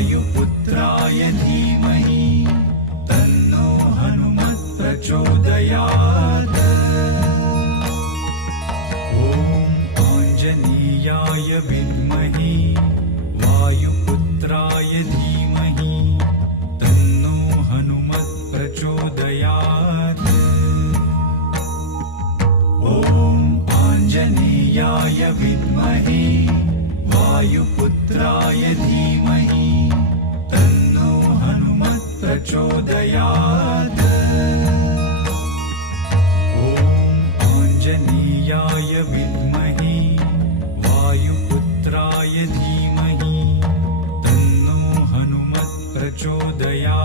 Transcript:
वायुपुत्राय धीमहि तन्नो हनुमत् प्रचोदयात्। ॐ आञ्जनेयाय विद्महे वायुपुत्राय धीमहि तन्नो हनुमत् प्रचोदयात्। ॐ आञ्जनेयाय विद्महे वायुपुत्राय धीमहि तन्नो हनुमत् प्रचोदयात्। ॐ आञ्जनेयाय विद्महे वायुपुत्राय धीमहि तन्नो हनुमत् प्रचोदयात्।